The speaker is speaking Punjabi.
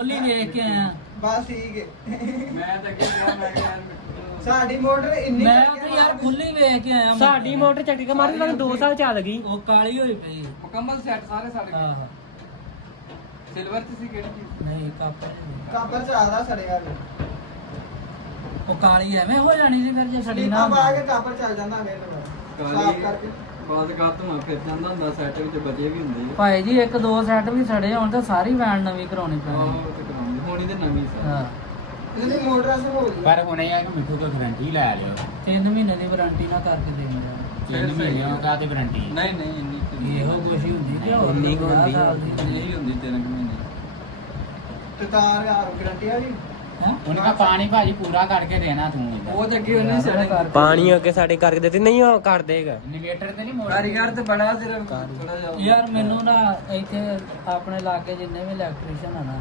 ਖੋਲੀ ਵੇਖ ਕੇ ਆਇਆ ਬਸ ਠੀਕ ਹੈ ਮੈਂ ਤਾਂ ਅੱਗੇ ਗਿਆ ਮੈਂ ਕਿਹਾ ਯਾਰ ਸਾਡੀ ਮੋਟਰ ਇੰਨੀ ਮੈਂ ਚੱਕੀ ਤਾਂ ਯਾਰ ਖੁੱਲੀ ਵੇਖ ਕੇ ਆਇਆ ਸਾਡੀ ਮੋਟਰ ਚੱਟੀ ਕੇ ਮਾਰੀ ਤਾਂ 2 ਸਾਲ ਚੱਲ ਗਈ। ਉਹ ਕਾਲੀ ਹੋਈ ਪਈ ਮੁਕੰਮਲ ਸੈੱਟ ਸਾਰੇ ਸੜ ਗਏ ਆਹ ਸਿਲਵਰ ਚ ਸੀ ਕਿਹੜੀ ਚੀਜ਼ ਨਹੀਂ ਕਾਪਰ ਕਾਪਰ ਚੱਲਦਾ ਸੜਿਆ ਵੀ ਉਹ ਕਾਲੀ ਐਵੇਂ ਹੋ ਜਾਣੀ ਸੀ ਫਿਰ ਜੇ ਸੜੀ ਨਾ ਲੀਪਾ ਪਾ ਕੇ ਕਾਪਰ ਚੱਲ ਜਾਂਦਾ ਮੇਰੇ ਨਾਲ ਸਾਫ਼ ਕਾਲੀ ਕਰਕੇ ਬਾਅਦ ਕਾ ਧੂਆ ਫਿਰ ਜਾਂਦਾ ਹੁੰਦਾ ਸੈੱਟ ਵਿੱਚ ਬਚੇ ਵੀ ਹੁੰਦੇ ਆ ਭਾਈ ਜੀ ਇੱਕ ਦੋ ਸੈੱਟ ਵੀ ਸੜੇ ਹੁਣ ਤਾਂ ਸਾਰੀ ਵੈਨ ਨਵੀਂ ਕਰਾਉਣੀ ਪੈਣੀ ਉਹ ਤੇ ਕਰਾਉਂਦੇ ਹੋਣੀ ਤੇ ਨਵੀਂ ਸੀ ਹਾਂ ਇਹਦੀ ਮੋਟਰ ਅਸਰ ਹੋ ਗਈ ਪਰ ਹੁਣ ਇਹ ਆ ਕਿ ਮਿੱਠੂ ਤੋਂ ਗਾਰੰਟੀ ਲੈ ਲਿਓ 3 ਮਹੀਨੇ ਦੀ ਵਾਰੰਟੀ ਨਾ ਕਰਕੇ ਦੇਣੀ 3 ਮਹੀਨੇ ਹੋ ਕਾਹਦੀ ਗਾਰੰਟੀ ਨਹੀਂ ਨਹੀਂ ਇੰਨੀ ਇਹੋ ਕੁਛ ਹੀ ਹੁੰਦੀ ਕਿ ਹੋਰ ਇੰਨੀ ਕੁ ਹੁੰਦੀ ਆ। ਨਹੀਂ ਹੁੰਦੀ 3 ਮਹੀਨੇ ਤੇ ਤਾਰ ਯਾਰ ਗਰੰਟੀ ਆ ਜੀ ਉਹਨਾਂ ਦਾ ਪਾਣੀ ਭਾਜੀ ਪੂਰਾ ਕਰਕੇ ਦੇਣਾ ਤੂੰ ਇਹਦਾ ਉਹ ਜੱਗੀ ਉਹਨੇ ਸੈੱਟ ਪਾਣੀ ਅੱਗੇ ਸਾਡੇ ਕਰਕੇ ਦਿੱਤੇ ਨਹੀਂ ਉਹ ਕਰ ਦੇਗਾ। ਇਨਵੇਟਰ ਤੇ ਨਹੀਂ ਮੋੜ ਕਾਰੀਗਰ ਤੇ ਬੜਾ ਸਿਰ ਥੋੜਾ ਜਿਹਾ ਯਾਰ ਮੈਨੂੰ ਨਾ ਇੱਥੇ ਆਪਣੇ ਲਾਗੇ ਜਿੰਨੇ ਵੀ ਇਲੈਕਟ੍ਰੀਸ਼ੀਅਨ ਆ ਨਾ